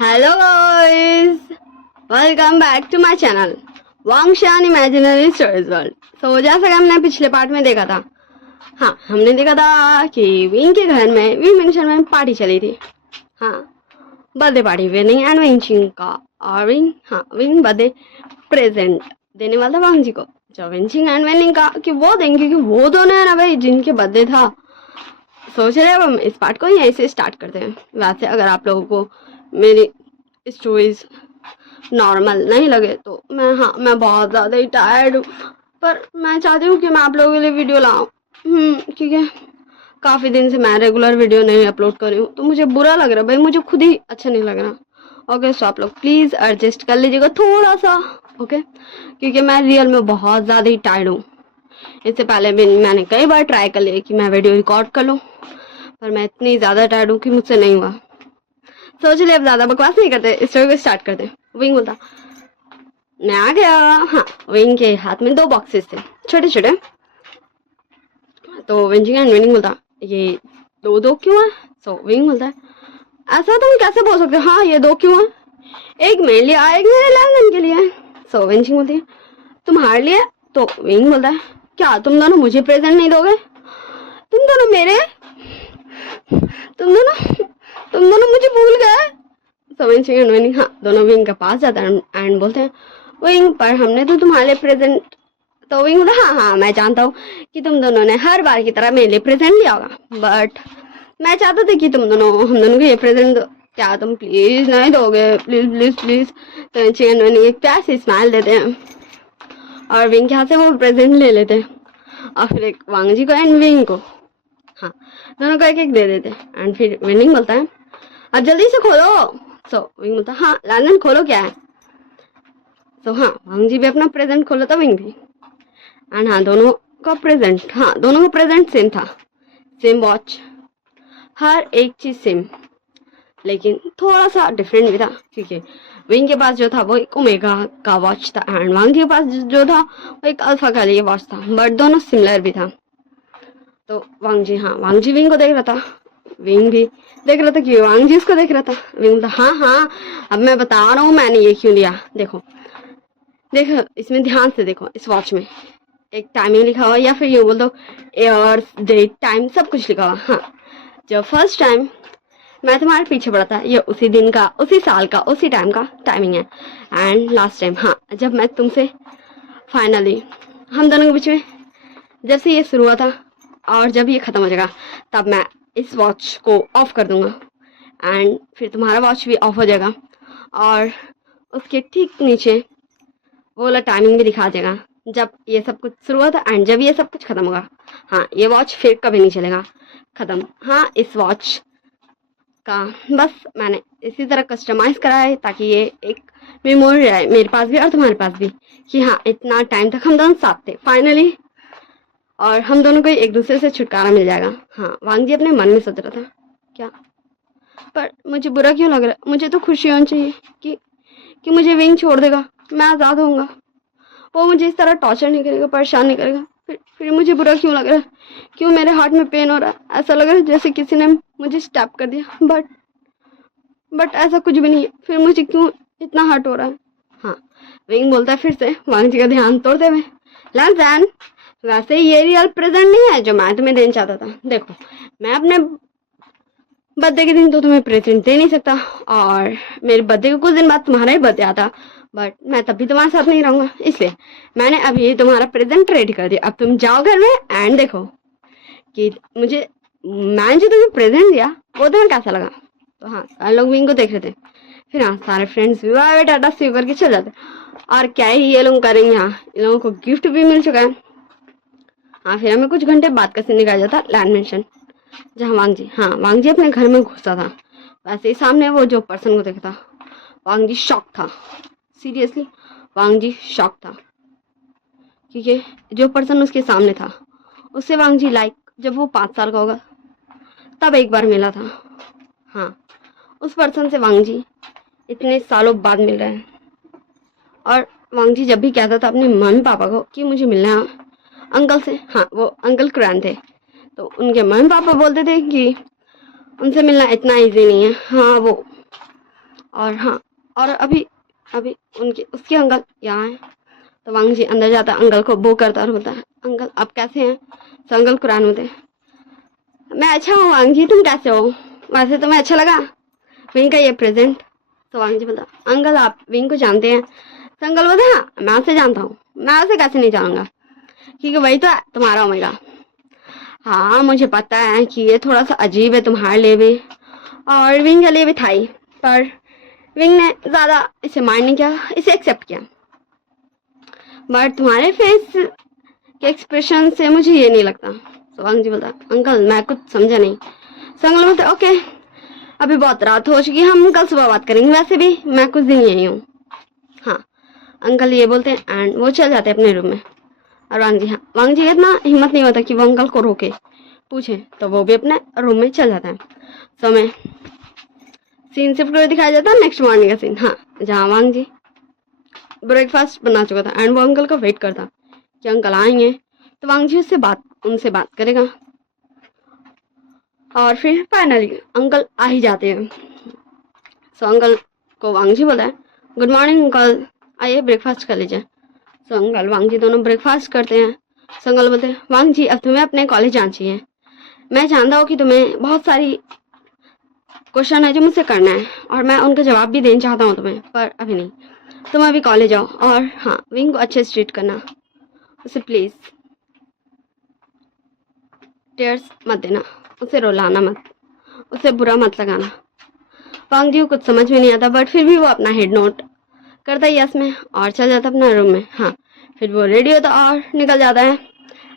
Hello guys, welcome back to my channel Wangshan imaginary stories world. तो जैसा कि हमने पिछले पार्ट में देखा था, हमने देखा था कि विंग के घर में विंग मेंशन में पार्टी चली थी। बर्थडे पार्टी विनिंग एंड विंचिंग का। और विंग बर्थडे प्रेजेंट देने वाला था वांग जी को, जो विंचिंग एंड विनिंग का कि वो देंगे, कि वो दोनों है ना भाई जिनके बर्थडे था। सोच रहे अब हम इस पार्ट को यहीं से स्टार्ट करते हैं। वैसे अगर आप लोगों को मेरी स्टोरीज नॉर्मल नहीं लगे तो मैं बहुत ज़्यादा ही टायर्ड हूँ, पर मैं चाहती हूँ कि मैं आप लोगों के लिए वीडियो लाऊं। क्योंकि काफ़ी दिन से मैं रेगुलर वीडियो नहीं अपलोड कर रही हूँ, तो मुझे बुरा लग रहा है भाई, मुझे खुद ही अच्छा नहीं लग रहा। ओके, सो आप लोग प्लीज़ एडजस्ट कर लीजिएगा थोड़ा सा। ओके, क्योंकि मैं रियल में बहुत ज़्यादा ही टायर्ड हूँ। इससे पहले भी मैंने कई बार ट्राई कर लिया कि मैं वीडियो रिकॉर्ड कर लूँ, पर मैं इतनी ज़्यादा टायर्ड हूँ कि मुझसे नहीं हुआ। तो चलिए अब ज़्यादा बकवास नहीं करते, स्टोरी को स्टार्ट करते। विंग बोलता, मैं आ गया। विंग के हाथ में 2 बॉक्सेस थे, छोटे छोटे। तो विंचिंग एंड विनिंग बोलता, ये दो क्यों है? सो विंग बोलता है, ऐसा तुम कैसे बोल सकते हो? ये 2 क्यों है? एक मेरे लिए आया, एक मेरे लैंगन के लिए। सो विंचिंग बोलती है, तुम्हारे लिए? तो विंग बोलता है, क्या तुम दोनों मुझे प्रेजेंट नहीं दोगे? तुम दोनों मेरे तुम दोनों तुम दोनों मुझे भूल गए। तो विंचिंग एंड विनिंग दोनों विंग के पास जाते हैं एंड बोलते हैं, विंग पर हमने तो तुम्हारे लिए प्रेजेंट। तो विंग बोला, मैं जानता हूँ कि तुम दोनों ने हर बार की तरह मेरे लिए प्रेजेंट लिया होगा, बट मैं चाहता था कि हम दोनों को ये प्रेजेंट दो। क्या तुम प्लीज नहीं दोगे? Please please please. तो विंचिंग एंड विनिंग एक प्यार से स्माइल देते हैं और विंग के हाथ से वो प्रेजेंट ले लेते हैं, और फिर एक वांग जी को एंड विंग को दोनों को एक एक दे देते हैं। एंड फिर विनिंग बोलता है, अब जल्दी से खोलो। सो विंग बोलता है, लैंडन खोलो, क्या है? तो वांग जी भी अपना प्रेजेंट खोला था, विंग भी। एंड दोनों का प्रेजेंट सेम था, सेम वॉच, हर एक चीज सेम, लेकिन थोड़ा सा डिफरेंट भी था। क्योंकि विंग के पास जो था वो एक ओमेगा का वॉच था, एंड वांग के पास जो था वो एक अल्फा का लिए वॉच था, बट दोनों सिमिलर भी था। तो वांग जी विंग को देख रहा था, विंग भी देख रहा था कि वांग जी उसको देख रहा था। विंग बोला, अब मैं बता रहा हूँ मैंने ये क्यों लिया। देखो इसमें ध्यान से देखो, इस वॉच में एक टाइमिंग लिखा हुआ, या फिर यूँ बोल दो एयर डेट टाइम सब कुछ लिखा हुआ। जब फर्स्ट टाइम मैं तुम्हारे पीछे पड़ा था, ये उसी दिन का, उसी साल का, उसी टाइम का टाइमिंग है। एंड लास्ट टाइम जब मैं तुमसे फाइनली, हम दोनों के बीच में जब से ये शुरू हुआ था और जब ये ख़त्म हो जाएगा, तब मैं इस वॉच को ऑफ कर दूंगा, एंड फिर तुम्हारा वॉच भी ऑफ हो जाएगा, और उसके ठीक नीचे वो वाला टाइमिंग भी दिखा देगा जब ये सब कुछ शुरू हुआ था एंड जब ये सब कुछ ख़त्म होगा। ये वॉच फिर कभी नहीं चलेगा, ख़त्म। इस वॉच का बस मैंने इसी तरह कस्टमाइज़ करा है ताकि ये एक मेमोरी रहे मेरे पास भी और तुम्हारे पास भी, कि इतना टाइम तक हम दोनों साथ थे फाइनली, और हम दोनों को एक दूसरे से छुटकारा मिल जाएगा। वांग जी अपने मन में सोच रहा था, क्या, पर मुझे बुरा क्यों लग रहा है? मुझे तो खुशी होनी चाहिए कि मुझे विंग छोड़ देगा, मैं आज़ाद होऊंगा, वो मुझे इस तरह टॉर्चर नहीं करेगा, परेशान नहीं करेगा। फिर मुझे बुरा क्यों लग रहा है? क्यों मेरे हार्ट में पेन हो रहा है? ऐसा लग रहा है जैसे किसी ने मुझे स्टैप कर दिया, बट ऐसा कुछ भी नहीं है। फिर मुझे क्यों इतना हर्ट हो रहा है? विंग बोलता है फिर से, वांग जी का ध्यान तोड़ते हुए, लैंसन, वैसे ये रियल प्रेजेंट नहीं है जो मैं तुम्हें देना चाहता था। देखो, मैं अपने बर्थडे के दिन तो तुम्हें प्रेजेंट दे नहीं सकता, और मेरे बर्थडे के कुछ दिन बाद तुम्हारा ही बर्थडे आता, बट मैं तब भी तुम्हारे साथ नहीं रहूँगा, इसलिए मैंने अभी तुम्हारा प्रेजेंट रेडी कर दिया। अब तुम जाओ घर में एंड देखो कि मैंने जो तुम्हें प्रेजेंट दिया वो तुम्हें कैसा लगा। तो सारे लोग विंग को देख रहे थे। फिर सारे फ्रेंड्स भी बाय टाटा सी करके चल जाते। और क्या ही ये लोग करेंगे, इन लोगों को गिफ्ट भी मिल चुका है। फिर हमें कुछ घंटे बाद का सीन दिखाया जाता लैंड मेंशन, जहाँ वांग जी अपने घर में घुसा था। वैसे ही सामने वो जो पर्सन को देखा था, वांग जी शॉक था, सीरियसली वांग जी शॉक था, क्योंकि जो पर्सन उसके सामने था उससे वांग जी जब वो 5 साल का होगा तब एक बार मिला था। उस पर्सन से वांग जी इतने सालों बाद मिल रहे हैं। और वांग जी जब भी कहता था अपने मम्मी पापा को कि मुझे मिलना है अंकल से, वो अंकल क्रैन थे, तो उनके मम्मी पापा बोलते थे कि उनसे मिलना इतना इजी नहीं है। वो और हाँ, और अभी अभी उनके उसके अंकल यहाँ हैं। तो वांग जी अंदर जाता, अंकल को बो करता और बोलता है, अंकल आप कैसे हैं? तो अंकल कुरान होते, मैं अच्छा हूँ वांग जी, तुम कैसे हो? वैसे तुम्हें अच्छा लगा विंग का ये प्रेजेंट? तो वांग जी बोलता, अंकल आप विंग को जानते हैं? तो अंकल बोलते, हाँ मैं उसे जानता हूँ, मैं उसे कैसे नहीं जानूंगा, क्योंकि वही तो है तुम्हारा ओमेगा। हाँ मुझे पता है कि ये थोड़ा सा अजीब है तुम्हारे लिए भी और विंग के लिए भी था ही, पर विंग ने ज़्यादा इसे माइंड नहीं किया, इसे एक्सेप्ट किया। बट तुम्हारे फेस के एक्सप्रेशन से मुझे ये नहीं लगता। तो वांग जी बोलता, अंकल मैं कुछ समझा नहीं। तो अंकल बोलते, ओके अभी बहुत रात हो चुकी है, हम कल सुबह बात करेंगे, वैसे भी मैं कुछ दिन यही हूँ। हाँ अंकल ये बोलते हैं एंड वो चल जाते हैं अपने रूम में। और वांग जी, हाँ वांग जी इतना हिम्मत नहीं होता कि वो अंकल को रोके पूछे, तो वो भी अपने रूम में चल जाता है। तो हमें सीन शिफ्ट कर दिखाया जाता है नेक्स्ट मॉर्निंग का सीन। हाँ जहाँ वांग जी ब्रेकफास्ट बना चुका था एंड वो अंकल का वेट करता कि अंकल आएंगे तो वांग जी उनसे बात करेगा। और फिर फाइनली अंकल आ ही जाते हैं। सो अंकल को वांग जी बोला है, गुड मॉर्निंग अंकल, आइए ब्रेकफास्ट कर लीजिए। सो अंकल वांग जी दोनों ब्रेकफास्ट करते हैं। सो अंकल बोलते हैं, वांग जी अब तुम्हें अपने कॉलेज जाना चाहिए, मैं जानता हूँ कि तुम्हें बहुत सारी क्वेश्चन है जो मुझसे करना है और मैं उनका जवाब भी देना चाहता हूँ तुम्हें, पर अभी नहीं, तुम अभी कॉलेज जाओ। और हाँ विंग को अच्छे से ट्रीट करना, उसे प्लीज़ टेयर्स मत देना, उसे रुलाना मत, उसे बुरा मत लगाना। वांग जी को कुछ समझ में नहीं आता बट फिर भी वो अपना हेड नोट करता ही यस में और चल जाता अपना रूम में। हाँ फिर वो रेडी होता और निकल जाता है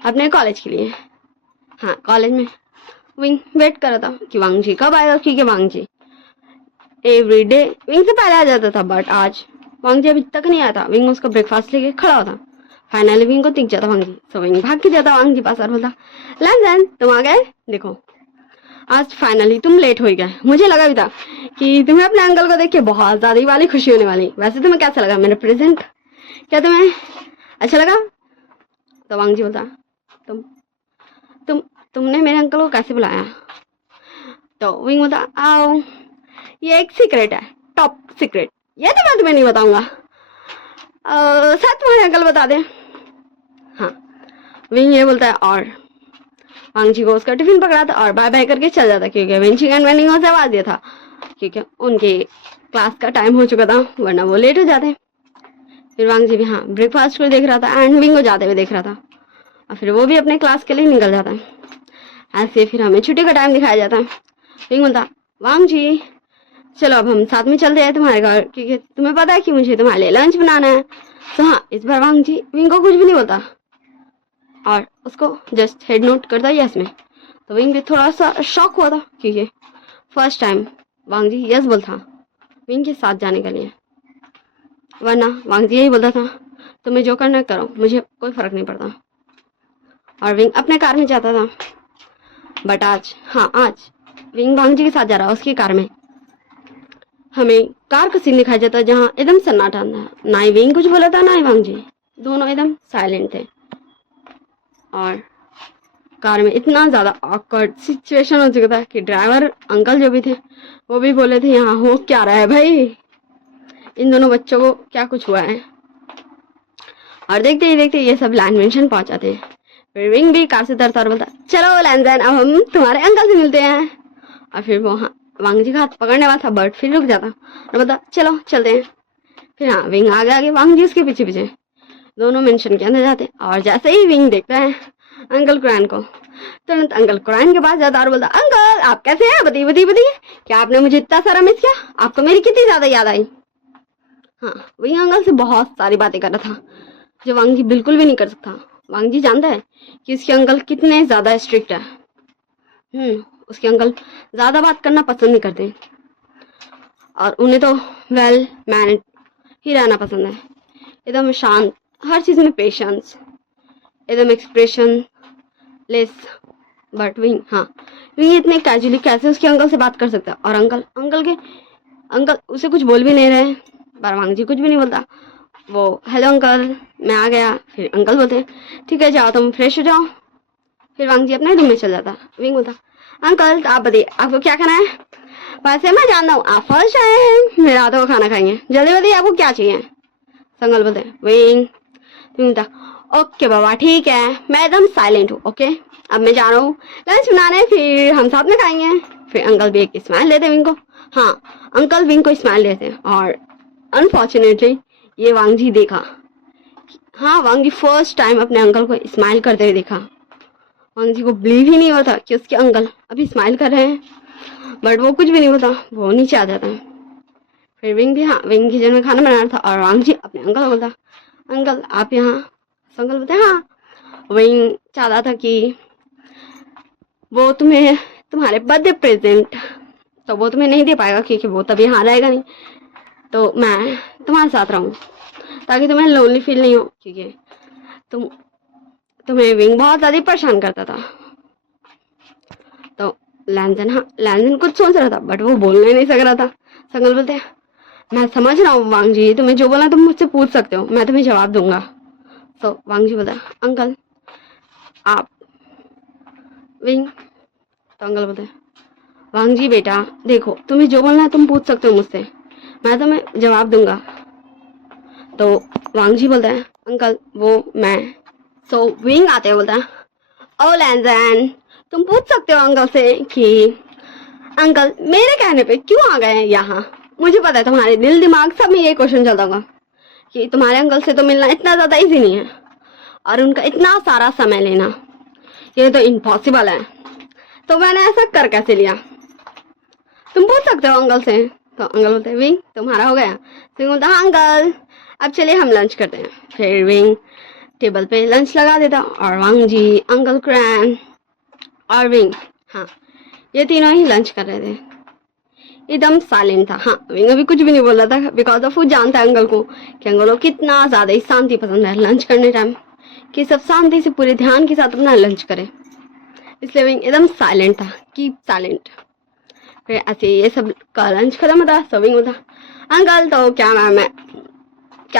अपने कॉलेज के लिए। हाँ कॉलेज में विंग वेट कर रहा था कि वांग जी कब आएगा, क्योंकि वांग जी एवरी डे विंग से पहले आ जाता था, बट आज वांग जी अभी तक नहीं आया था। विंग उसका ब्रेकफास्ट लेके खड़ा होता, फाइनली विंग को दिख जाता वांग जी। तो विंग भाग के जाता वांग जी पास और बोलता, लैन तुम आ गए, देखो आज फाइनली तुम लेट हो ही गए, मुझे लगा भी था कि तुम्हें अपने अंकल को देख के बहुत ज़्यादा ही वाली खुशी होने वाली। वैसे तुम्हें कैसा लगा मेरा प्रेजेंट, क्या तुम्हें अच्छा लगा? तो वांग जी बोलता, तुम तुम तुमने मेरे अंकल को कैसे बुलाया? तो विंग बोलता, आओ ये एक सीक्रेट है, टॉप सीक्रेट, ये तो मैं तुम्हें नहीं बताऊंगा, शायद तुम्हारे अंकल बता दें। हाँ विंग ये बोलता है और वांग जी को उसका टिफिन पकड़ा था और बाय बाय करके चल जाता, क्योंकि विंचिंग एंड वेनिंग से आवाज दिया था क्योंकि उनके क्लास का टाइम हो चुका था, वरना वो लेट हो जाते। फिर वांग जी भी हाँ ब्रेकफास्ट को देख रहा था एंड विंग को जाते हुए देख रहा था और फिर वो भी अपने क्लास के लिए निकल जाता है। ऐसे फिर हमें छुट्टी का टाइम दिखाया जाता है। विंग बोलता, वांग जी चलो अब हम साथ में चलते हैं तुम्हारे घर, क्योंकि तुम्हें पता है कि मुझे तुम्हारे लिए लंच बनाना है। तो हाँ इस बार वांग जी विंग को कुछ भी नहीं बोलता और उसको जस्ट हेड नोट करता है यस में। तो विंग भी थोड़ा सा शॉक हुआ था क्योंकि फर्स्ट टाइम वांग जी यस बोलता विंग के साथ जाने के लिए, वरना वांग जी यही बोलता था तुम्हें जो करना करो, मुझे कोई फर्क नहीं पड़ता। और विंग अपने कार में जाता था, बट आज विंग वांग जी के साथ जा रहा है उसकी कार में। हमें कार का सीन दिखाया जाता है जहाँ एकदम सन्नाटा था, ना ही विंग कुछ बोला था ना ही वांग जी, दोनों एकदम साइलेंट थे। और कार में इतना ज़्यादा ऑकवर्ड सिचुएशन हो चुका था कि ड्राइवर अंकल जो भी थे वो भी बोले थे यहाँ हो क्या रहा है भाई, इन दोनों बच्चों को क्या कुछ हुआ है। और देखते ही देखते ये सब लैंड मेंशन पहुंच जाते हैं। फिर विंग भी कार से तरता बोलता, चलो लैंडन अब हम तुम्हारे अंकल से मिलते हैं। और फिर वो हाँ वांग जी का हाथ पकड़ने वाला था बट फिर रुक जाता और बोलता चलो चलते हैं। फिर हाँ विंग आगे आगे वांग जी उसके पीछे पीछे, दोनों मेंशन के अंदर जाते। और जैसे ही विंग देखता है अंकल कुरान को, तुरंत अंकल कुरान के पास जाता और बोलता, अंकल आप कैसे हैं, बताइए क्या आपने मुझे इतना सारा मिस किया, आपको मेरी कितनी ज्यादा याद आई। हाँ विंग अंकल से बहुत सारी बातें कर रहा था जो वांग जी बिल्कुल भी नहीं कर सकता। वांग जी जानता है कि उसके अंकल कितने ज्यादा स्ट्रिक्ट है। उसके अंकल ज्यादा बात करना पसंद नहीं करते और उन्हें तो वेल मैनेड ही रहना पसंद है, एकदम शांत, हर चीज में पेशेंस, एकदम एक्सप्रेशन लेस। बट विंग इतने कैजुअली कैसे उसके अंकल से बात कर सकता है, और अंकल उसे कुछ बोल भी नहीं रहे, पर वांग जी कुछ भी नहीं बोलता। वो हेलो अंकल मैं आ गया। फिर अंकल बोलते ठीक है जाओ तुम फ्रेश हो जाओ। फिर वांग जी अपने रूम में चल जाता। विंग बोलता, अंकल आप बताइए आपको क्या खाना है। वैसे मैं जानता हूँ आप फर्स्ट आए हैं मेरे हाथों का खाना खाएंगे, जल्दी जल्दी आपको क्या चाहिए? संगल बोलते विंग। बोलता ओके बाबा ठीक है, मैं एकदम साइलेंट हूँ। ओके अब मैं जा रहा हूँ लंच बनाने, फिर हम साथ में खाएंगे। फिर अंकल भी एक स्माइल देते विंग को। हाँ अंकल विंग को स्माइल देते हैं और अनफॉर्चुनेटली ये वांगजी देखा। हाँ वांगजी फर्स्ट टाइम अपने अंकल को स्माइल करते हुए देखा। वांगजी को बिलीव ही नहीं होता कि उसके अंकल अभी स्माइल कर रहे हैं, बट वो कुछ भी नहीं होता, वो नीचे आ जाता है। फिर विंग भी, हाँ विंग किचन में खाना बना रहा था और वांगजी अपने अंकल को बोलता अंकल आप यहाँ। अंकल बोलते हाँ। विंग चाहता था कि वो तुम्हें तुम्हारे बर्थडे प्रेजेंट तो वो तुम्हें नहीं दे पाएगा क्योंकि वो तभी यहाँ रहेगा नहीं, तो मैं तुम्हारे साथ रहूँ ताकि तुम्हें लोनली फील नहीं हो, क्योंकि तुम्हें विंग बहुत ज़्यादा परेशान करता था। तो लैंजन, हाँ लैंजन कुछ सोच रहा था बट वो बोलने नहीं सक रहा था। संगल बोलते मैं समझ रहा हूँ वांगजी, तुम्हें जो बोला तुम मुझसे पूछ सकते हो, मैं तुम्हें जवाब दूंगा। तो वांगजी बोलता अंकल आप विंग। तो अंकल बोलते वांगजी बेटा देखो तुम्हें जो बोलना है तुम पूछ सकते हो मुझसे, मैं तुम्हें जवाब दूंगा। तो वांगजी बोलता है अंकल वो मैं। तो विंग आते हैं बोलता है ओ लैंजन तुम पूछ सकते हो अंकल से कि अंकल मेरे कहने पे क्यों आ गए हैं यहाँ। मुझे पता है तुम्हारे दिल दिमाग सब में ये क्वेश्चन चलता होगा कि तुम्हारे अंकल से तो मिलना इतना ज़्यादा इजी नहीं है और उनका इतना सारा समय लेना ये तो इम्पॉसिबल है, तो मैंने ऐसा कर कैसे लिया, तुम पूछ सकते हो अंकल से। तो अंकल बोलते हैं विंग तुम्हारा हो गया। विंग बोलता हाँ अंकल अब चलिए हम लंच करते हैं। फिर विंग टेबल पे लंच लगा देता और वांगजी, अंकल क्रैन और विंग, हाँ ये तीनों ही लंच कर रहे थे। एकदम साइलेंट था। हाँ विंग अभी कुछ भी नहीं बोल रहा था बिकॉज ऑफ वो जानता है अंकल को कि अंकल को कितना ज़्यादा ही शांति पसंद है लंच करने टाइम, कि सब शांति से पूरे ध्यान के साथ अपना लंच करे, इसलिए विंग एकदम साइलेंट था, कीप साइलेंट। फिर ऐसे ये सब का लंच खत्म होता, सर्विंग होता। अंकल तो क्या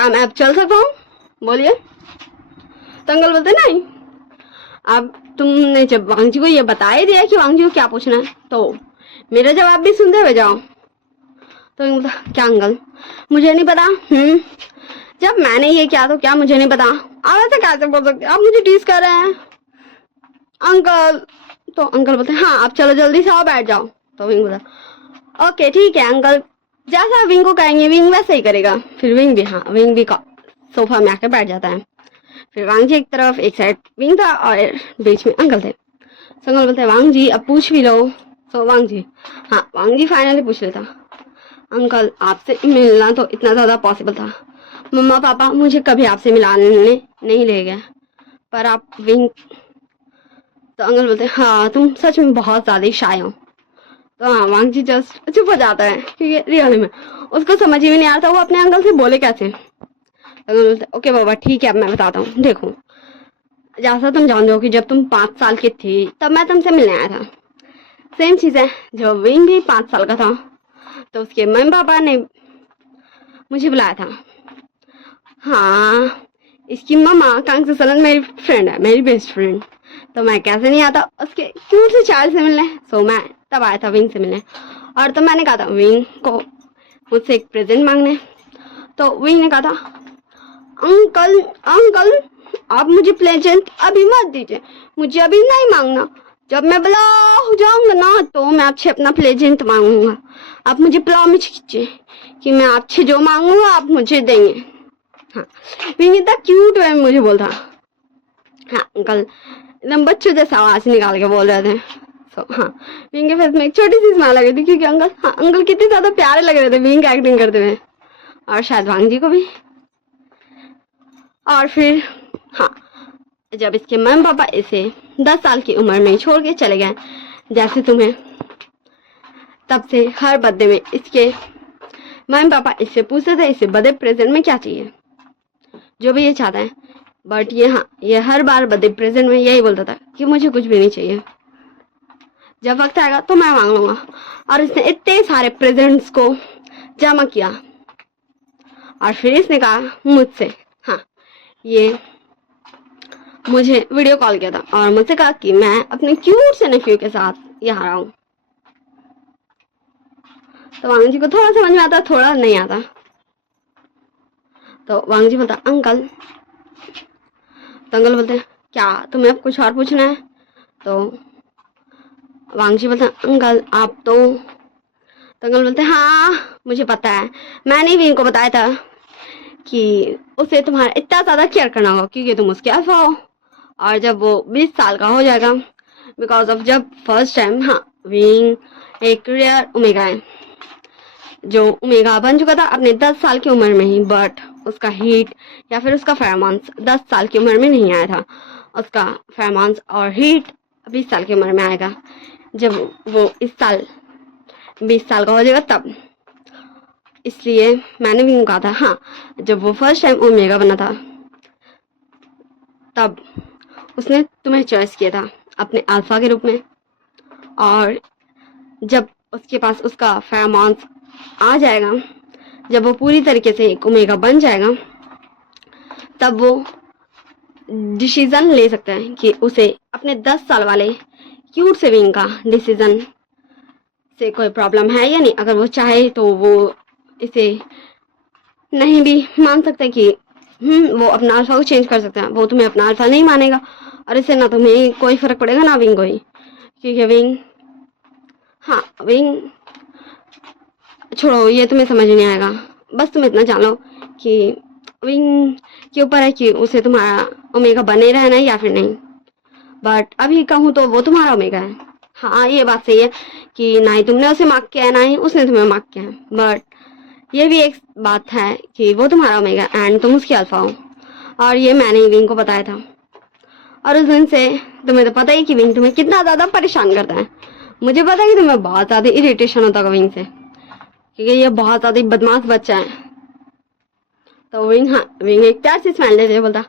मैं अब चल सकता हूँ बोलिए। तो अंकल बोलते नहीं, अब तुमने जब वांगजी को ये बता ही दिया कि वांगजी को क्या पूछना है तो मेरा जवाब भी सुनते हुए जाओ। तो बोलता क्या अंकल मुझे नहीं पता, जब मैंने ये किया तो क्या मुझे नहीं पता, आप ऐसे कैसे बोल सकते, आप मुझे टीज कर रहे हैं अंकल। तो अंकल बोलते हाँ आप चलो जल्दी से आओ बैठ जाओ। तो विंग बोला ओके ठीक है अंकल, जैसा विंग को कहेंगे विंग वैसे ही करेगा। फिर विंग भी, हाँ विंग भी सोफा में आकर बैठ जाता है। फिर वांगजी एक तरफ एक साइड विंग था और बीच में अंकल थे। संगल बोलते वांगजी अब पूछ भी लो। तो वांगजी, हाँ वांगजी फाइनली पूछ लेता अंकल आपसे मिलना तो इतना ज़्यादा पॉसिबल था, मम्मा पापा मुझे कभी आपसे मिलाने नहीं ले गए, पर आप विंग। तो अंकल बोलते हाँ तुम सच में बहुत ज़्यादा ही शाय हो। तो हाँ वांगजी जस्ट चुप हो जाता है क्योंकि रियल में उसको समझ ही नहीं आ रहा था वो अपने अंकल से बोले कैसे। अंकल बोलते ओके बाबा ठीक है अब मैं बताता हूँ, देखो जैसा तुम जानते हो कि जब तुम 5 साल के थे तब मैं तुमसे मिलने आया था, सेम चीज़ है। जब विंग भी 5 साल का था तो उसके मम्मी पापा ने मुझे बुलाया था। हाँ इसकी मम्मा कांग्स सलन मेरी फ्रेंड है, मेरी बेस्ट फ्रेंड, तो मैं कैसे नहीं आता उसके क्यूट से चाइल्ड से मिलने। सो मैं तब आया था विंग से मिलने और तो मैंने कहा था विंग को मुझसे एक प्रेजेंट मांगने। तो विंग ने कहा था अंकल आप मुझे प्रेजेंट अभी मत दीजिए, मुझे अभी नहीं मांगना, जब मैं बड़ा हो जाऊंगा ना तो मैं आपसे अपना प्रेजेंट मांगूंगा, आप मुझे प्रॉमिस कीजिए कि मैं आपसे जो मांगूंगा आप मुझे देंगे। हाँ विंग इतना क्यूट वे में मुझे बोलता, हाँ अंकल एकदम बच्चों जैसा आवाज निकाल के बोल रहे थे। तो हाँ विंग के फेस में एक छोटी सी स्माइल लगी थी क्योंकि अंकल कितने ज्यादा प्यारे लग रहे थे विंग एक्टिंग करते हुए, और शायद वांगजी को भी। और फिर हाँ जब इसके मम्मी पापा इसे 10 साल की उम्र में छोड़ के चले गए जैसे तुम्हें, तब से हर बर्थडे में इसके मम्मी पापा इससे पूछते थे इसे बर्थडे प्रेजेंट में क्या चाहिए, जो भी ये चाहता है, बट ये हर बार बर्थडे प्रेजेंट में यही बोलता था कि मुझे कुछ भी नहीं चाहिए, जब वक्त आएगा तो मैं मांग लूंगा। और इसने इतने सारे प्रेजेंट्स को जमा किया और फिर इसने कहा मुझसे, हाँ ये मुझे वीडियो कॉल किया था और मुझसे कहा कि मैं अपने क्यूट से नेफ्यू के साथ यहाँ आऊँ। तो वांग जी को थोड़ा समझ में आता, थोड़ा नहीं आता। तो वांग जी बोलता अंकल। तो अंकल बोलते हैं क्या तुम्हें अब कुछ और पूछना है? तो वांग जी बोलते हैं अंकल आप तो अंकल बोलते हैं हाँ मुझे पता है, मैंने भी इनको बताया था कि उसे तुम्हारा इतना ज़्यादा केयर करना होगा क्योंकि तुम उसके अल्फा हो। और जब वो 20 साल का हो जाएगा, बिकॉज ऑफ जब फर्स्ट टाइम, हाँ विंग एक रेयर ओमेगा है जो ओमेगा बन चुका था अपने 10 साल की उम्र में ही, बट उसका हीट या फिर उसका फेरोमोन्स 10 साल की उम्र में नहीं आया था। उसका फेरोमोन्स और हीट 20 साल की उम्र में आएगा, जब वो इस साल 20 साल का हो जाएगा तब। इसलिए मैंने भी कहा था हाँ जब वो फर्स्ट टाइम ओमेगा बना था तब उसने तुम्हें चॉइस किया था अपने अल्फा के रूप में। और जब उसके पास उसका फेरोमोन्स आ जाएगा, जब वो पूरी तरीके से एक ओमेगा बन जाएगा, तब वो डिसीजन ले सकता है कि उसे अपने 10 साल वाले क्यूट से विंग का डिसीजन से कोई प्रॉब्लम है या नहीं। अगर वो चाहे तो वो इसे नहीं भी मान सकता है कि वो अपना अल्फा को चेंज कर सकता है। वो तुम्हें अपना अल्फा नहीं मानेगा और इससे ना तुम्हें कोई फर्क पड़ेगा ना विंग को ही, क्योंकि विंग, हाँ विंग छोड़ो ये तुम्हें समझ नहीं आएगा। बस तुम इतना जान लो कि विंग के ऊपर है कि उसे तुम्हारा ओमेगा बने रहना है या फिर नहीं। बट अभी कहूँ तो वो तुम्हारा ओमेगा है। हाँ ये बात सही है कि ना ही तुमने उसे मार्क किया है ना ही उसने तुम्हें मार्क किया है, बट ये भी एक बात है कि वो तुम्हारा ओमेगा एंड तुम उसकी अल्फा हो। और ये मैंने विंग को बताया था, और उस दिन से तुम्हें तो पता ही कि विंग तुम्हें कितना ज़्यादा परेशान करता है। मुझे पता है कि तुम्हें बहुत ज़्यादा इरिटेशन होता है विंग से, क्योंकि ये बहुत ज़्यादा बदमाश बच्चा है। तो विंग, हाँ विंग एक प्यार से स्माइल देते हुए बोलता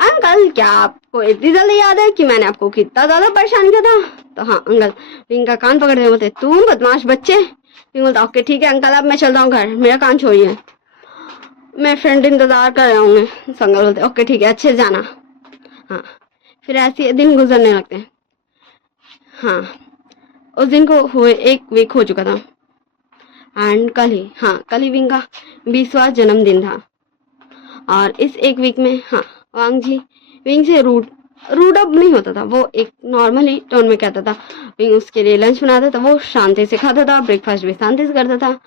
अंकल क्या आपको इतनी जल्दी याद है कि मैंने आपको कितना ज़्यादा परेशान किया था? तो हाँ अंकल। विंग का कान पकड़ते हुए बोलते तुम बदमाश बच्चे। विंग बोलता ओके ठीक है अंकल अब मैं चलता हूँ घर, मेरा कान छोड़िए, मेरे फ्रेंड इंतजार कर रहे होंगे। अंकल बोलते ओके ठीक है अच्छे से जाना। हाँ फिर ऐसे दिन गुजरने लगते हैं। हाँ उस दिन को हुए 1 वीक हो चुका था एंड कल ही विंग का 20वां जन्मदिन था। और इस 1 वीक में हाँ वांग जी विंग से रूड अप नहीं होता था। वो एक नॉर्मली टोन में कहता था, विंग उसके लिए लंच बनाता था, वो शांति से खाता था, ब्रेकफास्ट भी शांति से करता था,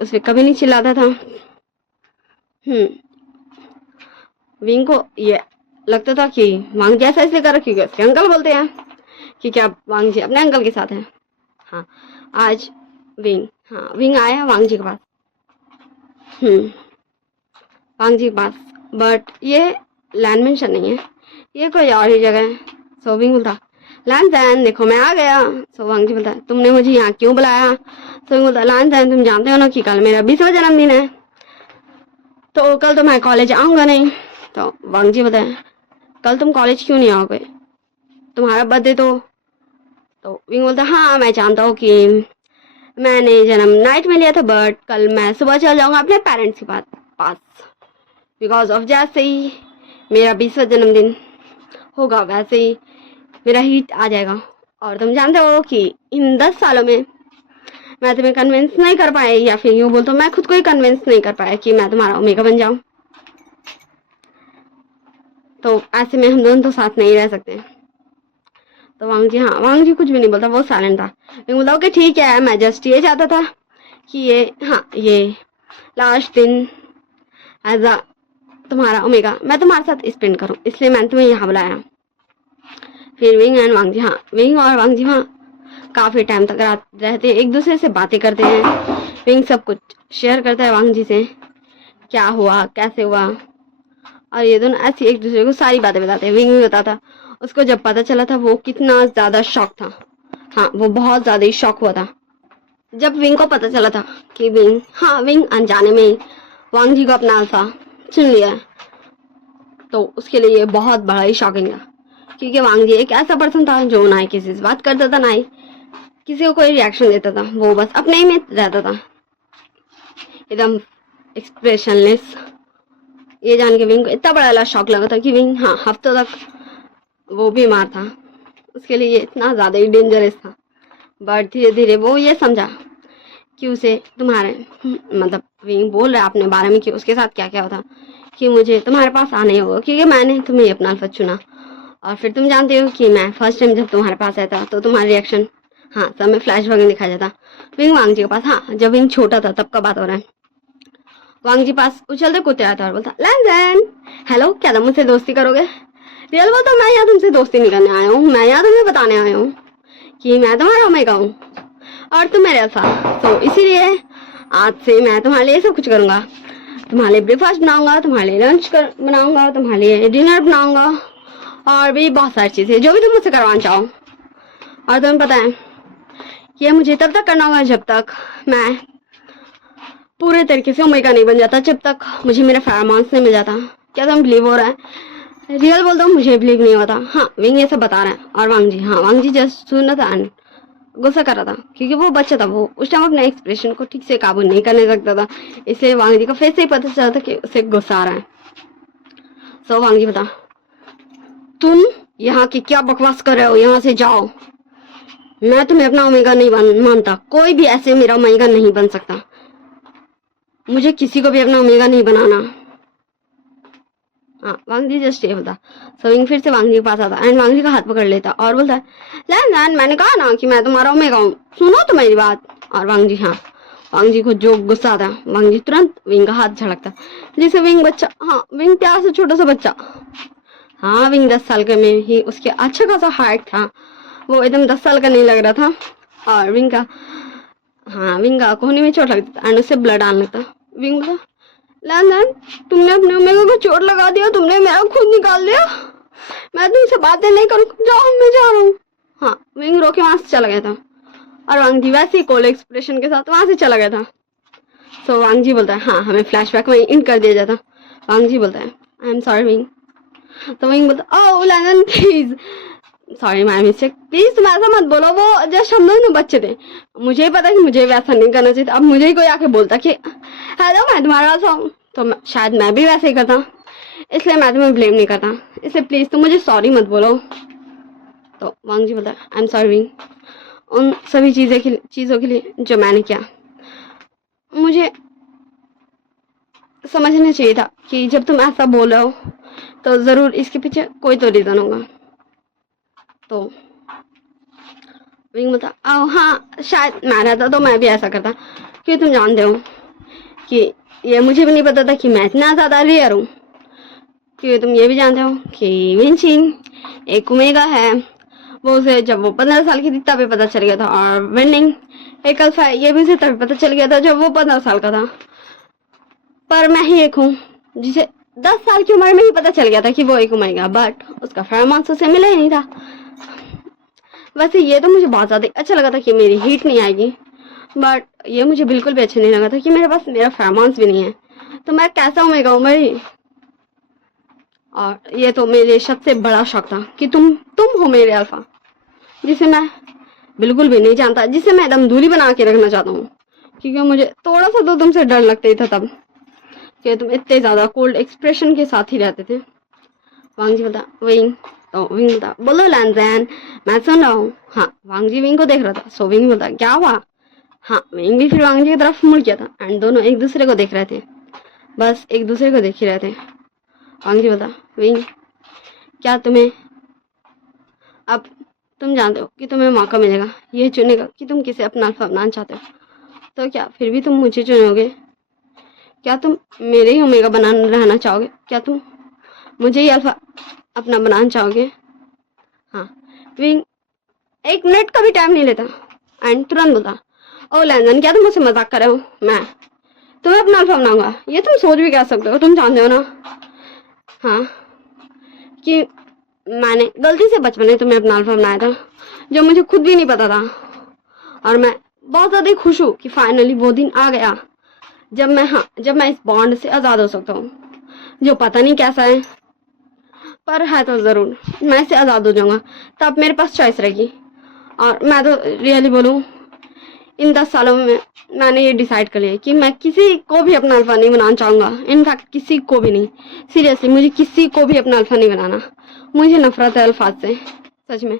उस पर कभी नहीं चिल्लाता था। विंग को ये लगता था कि वांग जी ऐसा इसलिए कर रहा क्योंकि उसके अंकल बोलते हैं कि क्या वांग जी अपने अंकल के साथ है। हाँ आज विंग आया वांग जी के पास, वांग जी के पास, बट ये लैंड मेंशन नहीं है, ये कोई और ही जगह है। सो विंग बोलता लैंड जैन देखो मैं आ गया। सो वांग जी बोलता तुमने मुझे यहाँ क्यों बुलाया? सो विंग बोलता लैंड जैन तुम जानते हो ना कि कल मेरा 20वां जन्मदिन है, तो कल तो मैं कॉलेज आऊँगा नहीं। तो वांग जी बताए कल तुम कॉलेज क्यों नहीं आओगे, तुम्हारा बर्थडे तो विंग बोलता हाँ मैं जानता हूँ कि मैंने जन्म नाइट में लिया था, बट कल मैं सुबह चल जाऊँगा अपने पेरेंट्स के पास, बिकॉज ऑफ जैसे ही मेरा 20वां जन्मदिन होगा वैसे ही मेरा हीट आ जाएगा। और तुम जानते हो कि इन 10 सालों में मैं तुम्हें कन्विंस नहीं कर पाया, या फिर यूँ बोल तो मैं खुद को ही कन्विंस नहीं कर पाया कि मैं तुम्हारा ओमेगा बन जाऊँ। तो ऐसे में हम दोनों तो साथ नहीं रह सकते। तो वांग जी कुछ भी नहीं बोलता, वो साइलेंट था। मैं बोलता ओके ठीक है मैं जस्ट ये चाहता था कि ये लास्ट दिन एज अ तुम्हारा ओमेगा मैं तुम्हारे साथ स्पेंड करूं, इसलिए मैंने तुम्हें यहाँ बुलाया। फिर विंग और वांग जी काफ़ी टाइम तक रहते हैं, एक दूसरे से बातें करते हैं। विंग सब कुछ शेयर करता है वांग जी से, क्या हुआ कैसे हुआ, और ये दोनों ऐसी एक दूसरे को सारी बातें बताते हैं। विंग भी बताता उसको जब पता चला था वो कितना ज़्यादा शॉक था। हाँ वो बहुत ज़्यादा ही शॉक हुआ था जब विंग को पता चला था कि विंग अनजाने में ही वांग जी को अपना अल्फा चुन लिया है। तो उसके लिए ये बहुत बड़ा ही शॉकिंग था, क्योंकि वांग जी एक ऐसा पर्सन था जो ना ही किसी से बात करता था ना ही किसी को कोई रिएक्शन देता था, वो बस अपने ही में रहता था एकदम एक्सप्रेशनलेस। ये जान के विंग को इतना बड़ा शॉक लगा था कि विंग हफ्तों तक वो बीमार था, उसके लिए इतना ज़्यादा ही डेंजरस था। बट धीरे धीरे वो ये समझा कि उसे तुम्हारे मतलब विंग बोल रहा है अपने बारे में कि उसके साथ क्या क्या होता, कि मुझे तुम्हारे पास आना ही होगा क्योंकि मैंने तुम्हें अपना अल्फा चुना। और फिर तुम जानते हो कि मैं फर्स्ट टाइम जब तुम्हारे पास आया था तो तुम्हारा रिएक्शन, हाँ सब में फ्लैश वगैरह दिखाया जाता विंग वांग जी के पास। हाँ जब विंग छोटा था तब का बात हो रहा है। वांग जी पास उछलते कूदते आता और बोलता लैंजन हेलो, क्या तुम मुझसे दोस्ती करोगे? रियल बोलता मैं यहाँ तुमसे दोस्ती नहीं करने आया हूँ, मैं यहाँ तुम्हें बताने आया हूँ कि मैं तुम्हारा ओमेगा हूँ और तुम मेरे अल्फा। तो इसीलिए आज से मैं तुम्हारे लिए सब कुछ करूंगा, तुम्हारे लिए ब्रेकफास्ट बनाऊंगा, तुम्हारे लिए लंच बनाऊंगा, तुम्हारे लिए डिनर बनाऊंगा और भी बहुत सारी चीजें जो भी तुम मुझसे करवाना चाहो। और तुम्हें पता है ये मुझे तब तक करना होगा जब तक मैं पूरे तरीके से ओमेगा नहीं बन जाता, जब तक मुझे मेरा फेरोमोन्स नहीं मिल जाता। क्या तुम बिलीव हो रहा है? रियल बोल दो मुझे बिलीव नहीं होता। हाँ विंग ये सब बता रहा है और वांग जी, हाँ वांग जी जस्ट सुन रहा था एंड गुस्सा कर रहा था क्योंकि वो बच्चा था, वो उस टाइम अपने एक्सप्रेशन को ठीक से काबू नहीं करने सकता था, इसलिए वांग जी का फेस से ही पता चला था कि उसे गुस्सा आ रहा है। सो वांग जी बता, तुम यहाँ की क्या बकवास कर रहे हो, यहाँ से जाओ। मैं तुम्हें अपना ओमेगा नहीं मानता, कोई भी ऐसे मेरा ओमेगा नहीं बन सकता, मुझे किसी को भी अपना ओमेगा नहीं बनाना। हाँ वांग जी जस्ट ये बोलता। सो विंग फिर से वांग जी के पास आता एंड वांग जी का हाथ पकड़ लेता और बोलता है लैन मैंने कहा ना कि मैं तुम्हारा ओमेगा हूँ, सुनो तो मेरी बात। और वांग जी, हाँ वांग जी को जो गुस्सा आता वांग जी तुरंत विंग का हाथ झड़कता जिसे विंग बच्चा, हाँ विंग प्यार से छोटा सा बच्चा, हाँ विंग 10 साल के में ही उसके अच्छा खासा हाइट था, वो एकदम 10 साल का नहीं लग रहा था। और विंग का, हाँ विंग का कोहनी में चोट लगती था एंड उससे ब्लड आने लगता। विंग बोला लैन तुमने अपने ओमेगा को चोट लगा दिया, तुमने मेरा खून निकाल दिया, मैं तुमसे बातें नहीं करूँ, जाओ मैं जा रहा हूँ। हाँ विंग रो के वहां से चला गया था और वांग जी वैसे ही कोल्ड एक्सप्रेशन के साथ वहां से चला गया था। सो वांग जी बोलता है हाँ हमें फ्लैशबैक में इन कर दिया जाता। वांग जी बोलता है आई एम सॉरी विंग। तो विंग बोलता oh Lan please, sorry my mistake, please तुम ऐसा मत बोलो, वो जस्ट हम दोनों बच्चे थे, मुझे पता कि मुझे वैसा नहीं करना चाहिए। अब मुझे ही कोई आके बोलता कि हेलो मैं तुम्हारा हूँ तो शायद मैं भी वैसे ही करता, इसलिए मैं तुम्हें ब्लेम नहीं करता, इसलिए प्लीज तुम मुझे सॉरी मत बोलो। तो वांग जी बोलता है आई एम सॉरी उन सभी चीज़ों के लिए जो मैंने किया। मुझे समझना चाहिए था कि जब तुम ऐसा बोल रहे हो तो ज़रूर इसके पीछे कोई तो रीज़न होगा। तो विंग बोलता हाँ शायद मैं रहता तो मैं भी ऐसा करता, क्योंकि तुम जानते हो कि ये मुझे भी नहीं पता था कि मैं इतना ज़्यादा रेयर हूँ, क्योंकि तुम ये भी जानते हो कि विंचिन एक ओमेगा है, वो उसे जब वो 15 साल की थी तभी पता चल गया था, और विनिंग एक अल्फा है, ये भी उसे तभी पता चल गया था जब वो 15 साल का था। पर मैं ही एक हूँ जिसे 10 साल की उम्र में ही पता चल गया था कि वो एक ओमेगा, बट उसका फेरोमोन्स उसे मिला ही नहीं था। वैसे ये तो मुझे बहुत ज़्यादा अच्छा लगा था कि मेरी हीट नहीं आएगी, बट ये मुझे बिल्कुल भी अच्छा नहीं लगा था कि मेरे पास मेरा फेरोमोन्स भी नहीं है, तो मैं कैसा ओमेगा हूँ भाई। और ये तो मेरे सबसे बड़ा शौक था कि तुम हो मेरे अल्फा, जिसे मैं बिल्कुल भी नहीं जानता, जिसे मैं एकदम दूरी बना के रखना चाहता हूँ, क्योंकि मुझे थोड़ा सा तो तुमसे डर लगता ही था तब कि तुम इतने ज़्यादा कोल्ड एक्सप्रेशन के साथ ही रहते थे। वांग जी बता विंग, तो विंग बता बोलो लैंजन मैं सुन रहा हूँ। हाँ वांग जी विंग को देख रहा था। सो विंग बता क्या हुआ? हाँ विंग भी फिर वांग जी की तरफ मुड़ गया था एंड दोनों एक दूसरे को देख रहे थे, बस एक दूसरे को देख ही रहे थे। वांग जी बता विंग क्या तुम्हें, अब तुम जानते हो कि तुम्हें मौका मिलेगा ये चुनेगा कि तुम किसे अपना अल्फा बनाना चाहते हो, तो क्या फिर भी तुम मुझे चुनोगे? क्या तुम मेरे ही ओमेगा बनाना रहना चाहोगे? क्या तुम मुझे ही अल्फा अपना बनाना चाहोगे? हाँ विंग 1 मिनट का भी टाइम नहीं लेता एंड तुरंत बोलता ओ लैंजन क्या तुम मुझसे मजाक कर रहे हो, मैं तुम्हें अपना अल्फा बनाऊंगा, ये तुम सोच भी कह सकते हो, तुम जानते हो ना हाँ कि मैंने गलती से बचपन में तुम्हें अपना अल्फा बनाया था, जो मुझे खुद भी नहीं पता था। और मैं बहुत ज़्यादा खुश हूँ कि फाइनली वो दिन आ गया जब मैं इस बॉन्ड से आज़ाद हो सकता हूँ, जो पता नहीं कैसा है पर है तो ज़रूर, मैं इससे आज़ाद हो जाऊँगा, तब मेरे पास चॉइस रहेगी। और मैं तो रियली बोलूँ इन 10 सालों में मैंने ये डिसाइड कर लिया कि मैं किसी को भी अपना अल्फा नहीं बनाना चाहूँगा, इनफैक्ट किसी को भी नहीं, सीरियसली मुझे किसी को भी अपना अल्फा नहीं बनाना, मुझे नफरत है अल्फाज से, सच में।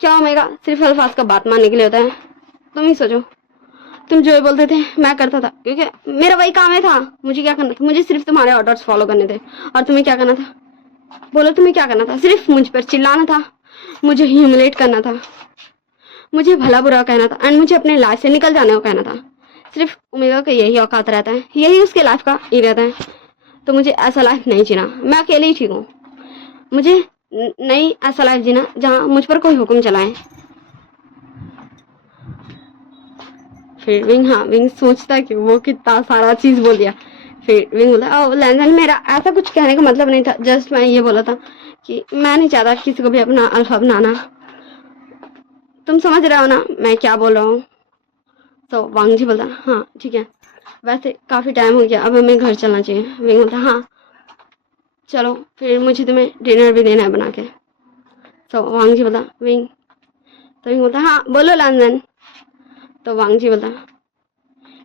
क्या ओमेगा सिर्फ अल्फाज का बात मानने के लिए होता है? तुम ही सोचो, तुम जो बोलते थे मैं करता था, क्योंकि मेरा वही काम है था। मुझे क्या करना था, मुझे सिर्फ तुम्हारे ऑर्डर्स फॉलो करने थे। और तुम्हें क्या करना था, बोलो तुम्हें क्या करना था? सिर्फ मुझ पर चिल्लाना था, मुझे ह्यूमिलेट करना था, मुझे भला बुरा कहना था एंड मुझे अपने लाइफ से निकल जाने को कहना था। सिर्फ ओमेगा का यही औकात रहता है, यही उसके लाइफ का इरादा है। तो मुझे ऐसा लाइफ नहीं जीना, मैं अकेले ही ठीक हूँ। मुझे नहीं ऐसा लाइफ जीना जहाँ मुझ पर कोई हुक्म चलाए। फिर विंग, हाँ विंग सोचता कि वो कितना सारा चीज बोल दिया। फिर विंग बोला, ओ लैंडन, मेरा ऐसा कुछ कहने का मतलब नहीं था, जस्ट मैं ये बोला था कि मैं नहीं चाहता किसी को भी अपना अल्फा बनाना। तुम समझ रहे हो ना मैं क्या बोल रहा हूँ? तो वांग जी बोलता, हाँ ठीक है, वैसे काफी टाइम हो गया, अब हमें घर चलना चाहिए। विंग बोलता, हाँ चलो, फिर मुझे तुम्हें डिनर भी देना है बना के। तो वांग जी बोलता, विंग, तो विंग बोलता, हाँ बोलो लैंडन। तो वांग जी बोलता,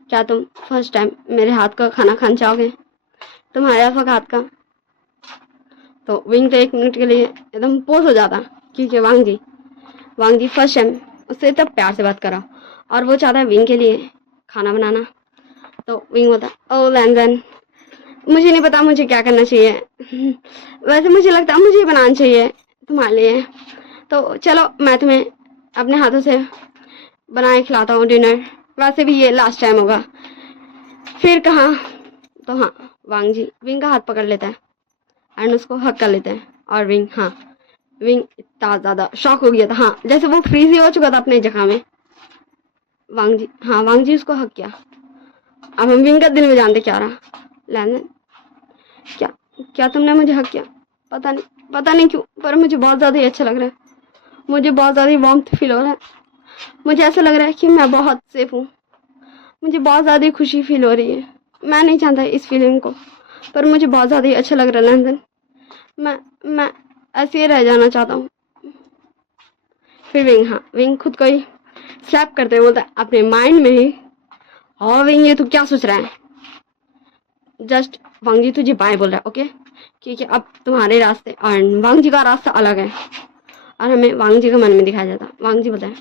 क्या तुम फर्स्ट टाइम मेरे हाथ का खाना खाना चाहोगे, तुम्हारे अल्फा का हाथ का? तो विंग तो 1 मिनट के लिए एकदम पोस हो जाता, क्योंकि वांग जी फर्स्ट टाइम उससे तब प्यार से बात करा और वो चाहता है विंग के लिए खाना बनाना। तो विंग बोलता, ओ लैंडन, मुझे नहीं पता मुझे क्या करना चाहिए वैसे मुझे लगता है मुझे बनाना चाहिए तुम्हारे लिए। तो चलो मैं तुम्हें अपने हाथों से बनाए खिलाता हूँ डिनर, वैसे भी ये लास्ट टाइम होगा। फिर कहाँ, तो हाँ वांग जी विंग का हाथ पकड़ लेता है एंड उसको हक कर लेते हैं। और विंग, हाँ विंग इतना ज़्यादा शॉक हो गया था, हाँ जैसे वो फ्रीज ही हो चुका था अपने जगह में। वांग जी, हाँ वांग जी उसको हक किया। अब हम विंग का दिल में जानते क्या रहा, लैंडन क्या क्या तुमने मुझे हक किया? पता नहीं क्यों, पर मुझे बहुत ज़्यादा ही अच्छा लग रहा है, मुझे बहुत ज़्यादा ही वार्मथ फील हो रहा है, मुझे ऐसा लग रहा है कि मैं बहुत सेफ हूँ, मुझे बहुत ज़्यादा ही खुशी फील हो रही है। मैं नहीं चाहता इस फीलिंग को, पर मुझे बहुत ज़्यादा ही अच्छा लग रहा है लैंडन, मैं ऐसे ही रह जाना चाहता हूँ। फिर विंग, हाँ विंग खुद को ही स्लैप करते हुए बोलता है अपने माइंड में ही, हाँ विंग ये तू क्या सोच रहा है? जस्ट वांग जी तुझे बाय बोल रहा है, ओके, क्योंकि अब तुम्हारे रास्ते और वांग जी का रास्ता अलग है और हमें वांग जी का मन में दिखाया जाता। वांग जी बोलता है,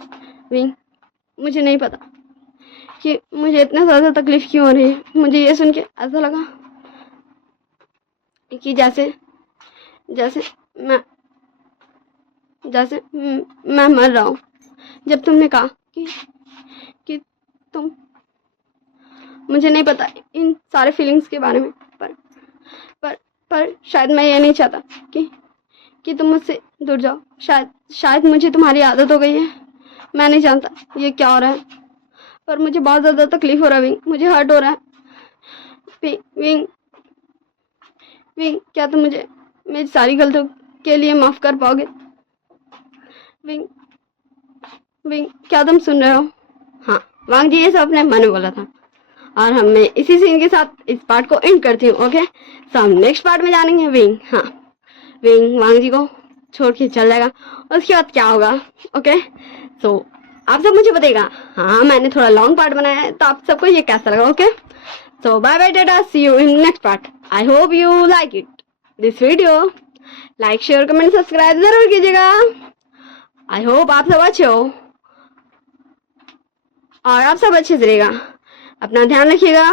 विंग मुझे नहीं पता कि मुझे इतना ज़्यादा तकलीफ क्यों हो रही है, मुझे ये सुन के ऐसा लगा कि जैसे जैसे मैं मैं मर रहा हूँ। जब तुमने कहा कि तुम, मुझे नहीं पता इन सारे फीलिंग्स के बारे में, पर शायद मैं ये नहीं चाहता कि तुम मुझसे दूर जाओ। शायद मुझे तुम्हारी आदत हो गई है, मैं नहीं जानता ये क्या हो रहा है, पर मुझे बहुत ज़्यादा तकलीफ हो रहा है विंग, मुझे हर्ट हो रहा है। विंग विंग क्या तुम मुझे मेरी सारी गलतियों के लिए माफ़ कर पाओगे? विंग विंग क्या तुम सुन रहे हो? हाँ वांग जी ये सब अपने मन में बोला था और हम मैं इसी सीन के साथ इस पार्ट को एंड करती हूँ। ओके, तो हम नेक्स्ट पार्ट में जानेंगे विंग, हाँ विंग वांग जी को छोड़ के चल जाएगा, उसके बाद क्या होगा। ओके, तो आप सब मुझे बताइएगा। हाँ मैंने थोड़ा लॉन्ग पार्ट बनाया है, तो आप सबको ये कैसा लगा? Okay, so bye bye tata, see you in next part. I hope you like it this video. Like share comment subscribe जरूर कीजिएगा। आई होप आप सब अच्छे हो और आप सब अच्छे से रहिएगा, अपना ध्यान रखिएगा।